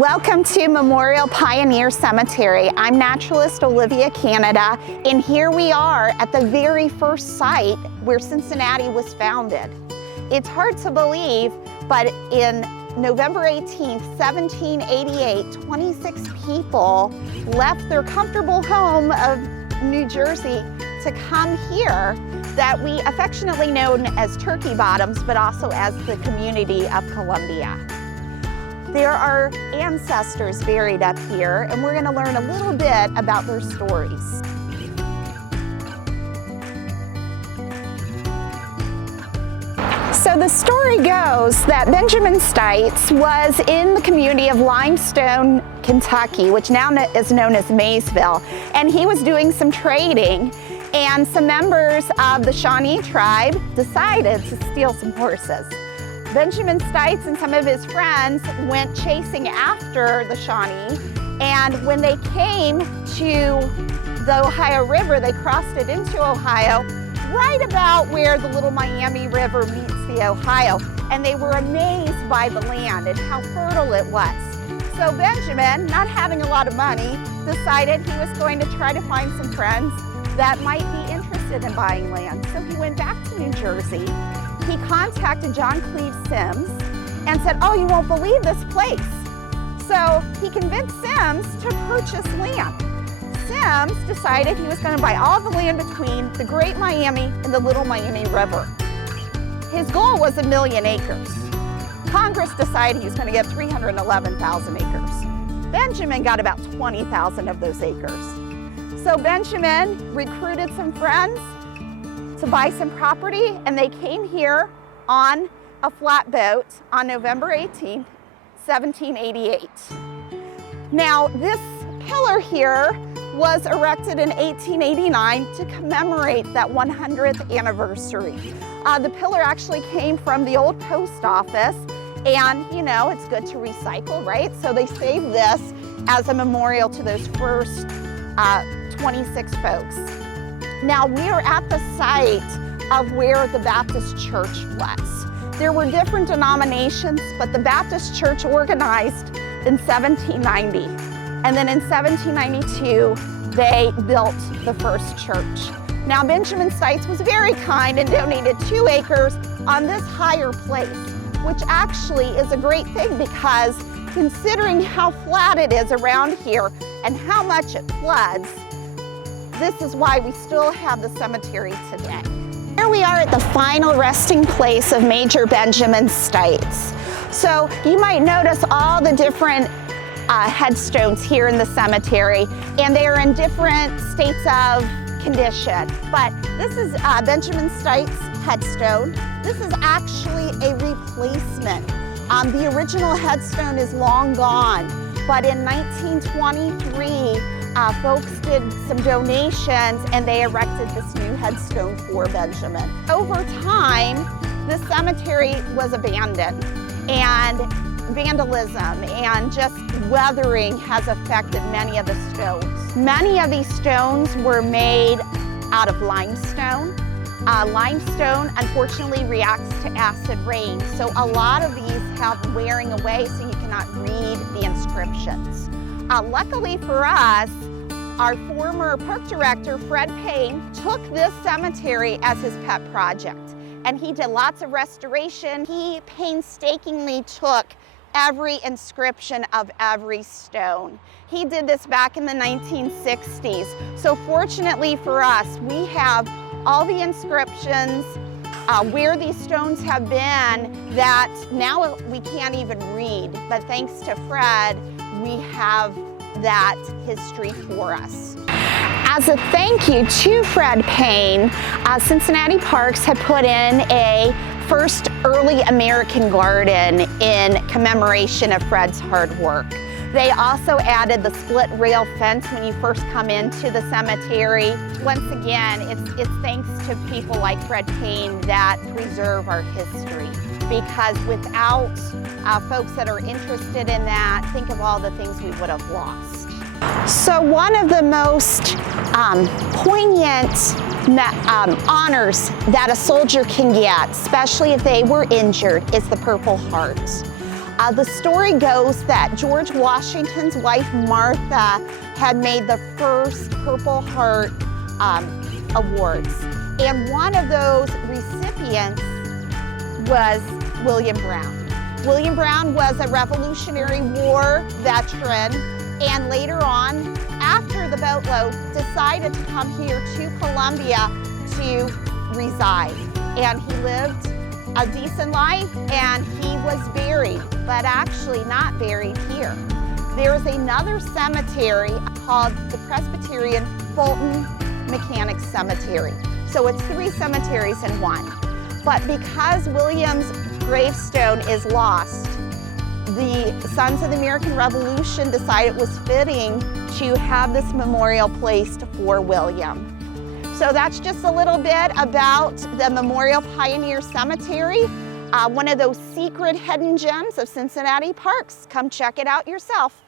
Welcome to Memorial Pioneer Cemetery. I'm naturalist Olivia Canada, and here we are at the very first site where Cincinnati was founded. It's hard to believe, but in November 18th, 1788, 26 people left their comfortable home of New Jersey to come here that we affectionately known as Turkey Bottoms, but also as the community of Columbia. There are ancestors buried up here, and we're going to learn a little bit about their stories. So the story goes that Benjamin Stites was in the community of Limestone, Kentucky, which now is known as Maysville, and he was doing some trading, and some members of the Shawnee tribe decided to steal some horses. Benjamin Stites and some of his friends went chasing after the Shawnee, and when they came to the Ohio River, they crossed it into Ohio, right about where the Little Miami River meets the Ohio, and they were amazed by the land and how fertile it was. So Benjamin, not having a lot of money, decided he was going to try to find some friends that might be interested in buying land. So he went back to New Jersey. He contacted John Cleve Sims and said, "Oh, you won't believe this place." So he convinced Sims to purchase land. Sims decided he was going to buy all the land between the Great Miami and the Little Miami River. His goal was 1 million acres. Congress decided he was going to get 311,000 acres. Benjamin got about 20,000 of those acres. So Benjamin recruited some friends to buy some property, and they came here on a flatboat on November 18th, 1788. Now, this pillar here was erected in 1889 to commemorate that 100th anniversary. The pillar actually came from the old post office, and you know, it's good to recycle, right? So they saved this as a memorial to those first 26 folks. Now, we are at the site of where the Baptist Church was. There were different denominations, but the Baptist Church organized in 1790. And then in 1792, they built the first church. Now, Benjamin Stites was very kind and donated 2 acres on this higher place, which actually is a great thing because considering how flat it is around here and how much it floods, this is why we still have the cemetery today. Here we are at the final resting place of Major Benjamin Stites. So you might notice all the different headstones here in the cemetery, and they are in different states of condition. But this is Benjamin Stites' headstone. This is actually a replacement. The original headstone is long gone, but in 1923, folks did some donations and they erected this new headstone for Benjamin. Over time, the cemetery was abandoned, and vandalism and just weathering has affected many of the stones. Many of these stones were made out of limestone. Limestone unfortunately reacts to acid rain, so a lot of these have wearing away, so you cannot read the inscriptions. Luckily for us, our former park director, Fred Payne, took this cemetery as his pet project, and he did lots of restoration. He painstakingly took every inscription of every stone. He did this back in the 1960s. So fortunately for us, we have all the inscriptions where these stones have been that now we can't even read, but thanks to Fred, we have that history for us. As a thank you to Fred Payne, Cincinnati Parks had put in a first early American garden in commemoration of Fred's hard work. They also added the split rail fence when you first come into the cemetery. Once again, it's thanks to people like Fred Payne that preserve our history, because without folks that are interested in that, think of all the things we would have lost. So one of the most poignant honors that a soldier can get, especially if they were injured, is the Purple Heart. The story goes that George Washington's wife, Martha, had made the first Purple Heart awards. And one of those recipients was William Brown. William Brown was a Revolutionary War veteran, and later on, after the boatload, decided to come here to Columbia to reside. And he lived a decent life, and he was buried, but actually not buried here. There is another cemetery called the Presbyterian Fulton Mechanics Cemetery. So it's 3 cemeteries in one. But because William's gravestone is lost, the Sons of the American Revolution decided it was fitting to have this memorial placed for William. So that's just a little bit about the Memorial Pioneer Cemetery, one of those secret hidden gems of Cincinnati parks. Come check it out yourself.